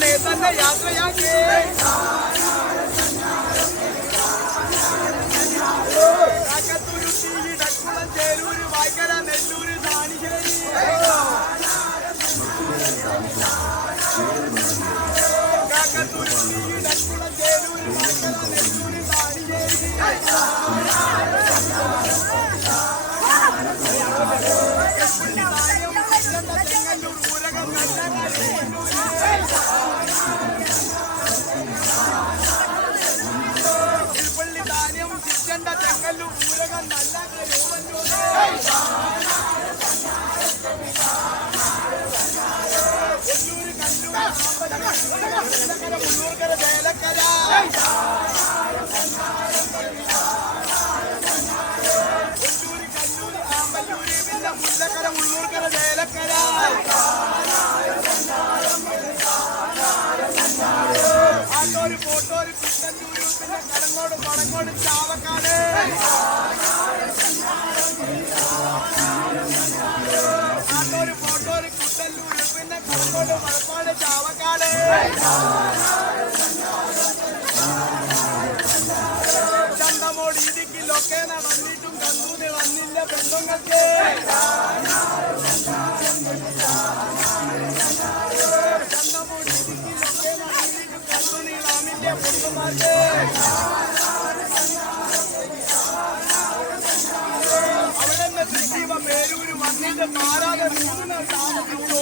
അങ്ങനെ തന്നെ യാത്രയാക്കി കാക്കത്തുരുത്തി ഇടക്കുളം ചേരൂര് വായ്ക്കര നെല്ലൂര് താണിശ്ശേരി കാക്കത്തുരുത്തി ഇടക്കുളം ചേരൂര് വായ്ക്കര നെല്ലൂര് തിരുപ്പള്ളി ധാന്യം ചിറ്റണ്ട ചെങ്ങല്ലൂർ ഊരകം നല്ല കൊല്ലൂര് കല്ലൂർ മുള്ളൂർക്കര ചേലക്കര കൊല്ലൂര് കല്ലൂര് ആമ്പല്ലൂര് പിന്നെ മുല്ലക്കര മുള്ളൂർക്കര ചേലക്കര ആട്ടോര് പോട്ടോര് കുട്ടന്നൂര് പിന്നെ കടങ്ങോട് പടങ്ങോട് ചാവക്കാട് ആട്ടോര് പോട്ടോര് കുട്ടന്നൂര് പിന്നെ കടങ്ങോട് മലപ്പാട് ചാവക്കാട് ചന്തമോട് ഇടുക്കിലൊക്കെ നടന്നിട്ടും കണ്ടൂന്ന് വന്നില്ല ബന്ധങ്ങൾക്ക് ചന്തമോട് ഇടുക്കിലൊക്കെ നടന്നിട്ടും കണ്ടൂന്ന് റാമിന്റെ പൊട്ടുമാർക്ക് അവിടെ നിന്ന് തൃശ്ശീവ പേരൂര് വന്നിട്ട് മാറാതെ 3 നാൾ താമസിച്ചു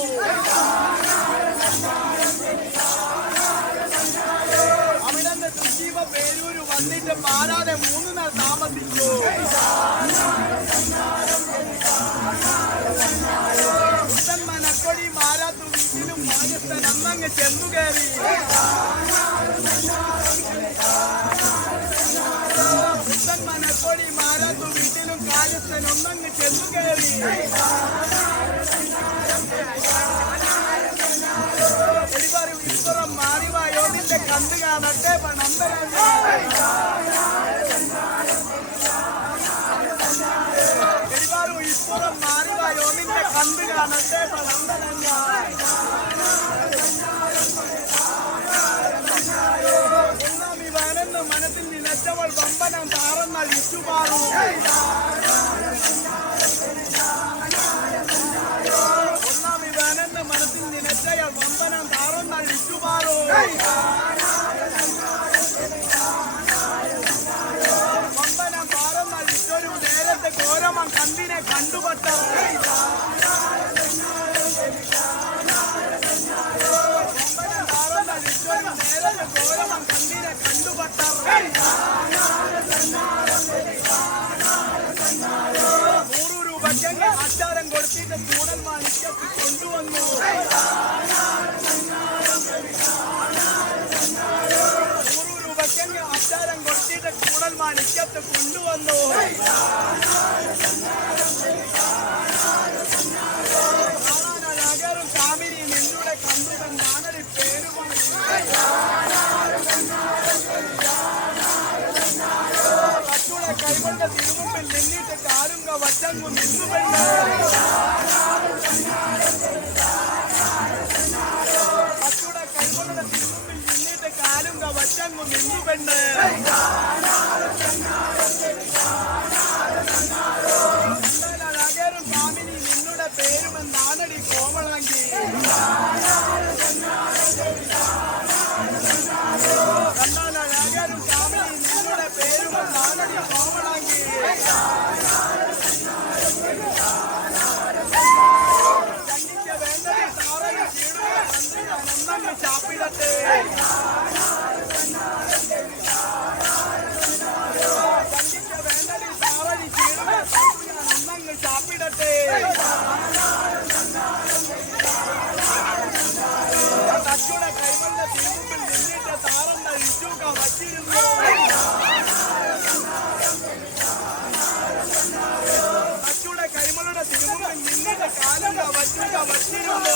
അവിടെ നിന്ന് തൃശ്ശീവ പേരൂര് വന്നിട്ട് മാറാതെ 3 നാൾ താമസിച്ചു മനക്കൊടി മാരാത്തു വീട്ടിലും മാനസ്ഥൻ അന്നങ്ങ് ചെന്നു കയറി മനക്കൊടി മാരാത്തു വീട്ടിലും കാര്യസ്ഥൻ ഒന്നങ്ങ് ചെന്നു കയറി എടിപറയും ഇപ്പുറം മാറിവായോ നിന്റെ കണ്ടു കാണട്ടെ എടിപറയും ഇപ്പുറം മാറിവായോ നിന്റെ കണ്ടു കാണട്ടെ ഒന്നാം ഇവനെന്ന് മനസ്സിൽ നിലച്ചവൾ വമ്പനം താറന്ന ലിറ്റുമാറും ഒന്നാം ഇവനെന്ന് മനസ്സിൽ നിലച്ചയാൾ വമ്പനം താറുന്ന ലിറ്റുമാറും വമ്പനം താറുന്ന ലിറ്റൊരു നേരത്തെ ഘോരമം കണ്ടിനെ കണ്ടുപെട്ട അച്ചാരം കൊടുത്തിട്ട് കൂടൽ മാണിക്യത്ത് കൊണ്ടുവന്നു 100 രൂപയ്ക്ക് അച്ചാരം കൊടുത്തിട്ട് കൂടൽ മാണിക്യത്ത് കൊണ്ടുവന്നു കാണാനഴകരും കാമിനി നിന്നുടെ കണ്ടുവൻ നാണടി പേരുമാണ് കച്ചുടെ കൈകൊണ്ട് തിരുമുമ്പിൽ നിന്നിട്ട് കാലുങ്ക വച്ചങ്ങു നിന്നുകൊണ്ട് കച്ചുടെ കൈകൊണ്ട് തിരുമുമ്പിൽ നിന്നിട്ട് കാലുങ്ക വച്ചങ്ങു നിന്നുകൊണ്ട് അഴകരും കാമിനി നിന്നുടെ പേരുമെന്നാണടി കോമളാങ്കി കണ്ണാലഴകരും കാമിനി നിന്നുടെ പേരുമെന്നാണടി കോമളാങ്കി കണ്ണിക്ക് വേണ്ടത് സാറന് ചീടുക ചാപ്പിടട്ടെ കണ്ണിക്ക് വേണ്ടത് സാറന് ചീടുക ചാപ്പിടട്ടെ കച്ചുടെ കൈവന്ന തിരുമുമ്പിൽ നിന്നിട്ട് താറന്ന ഇച്ചുക വച്ചിരുന്നു കച്ചുടെ കൈമളുടെ തിരുമുമ്പിൽ നിന്നിട്ട് കാലുക വച്ചിരുന്നു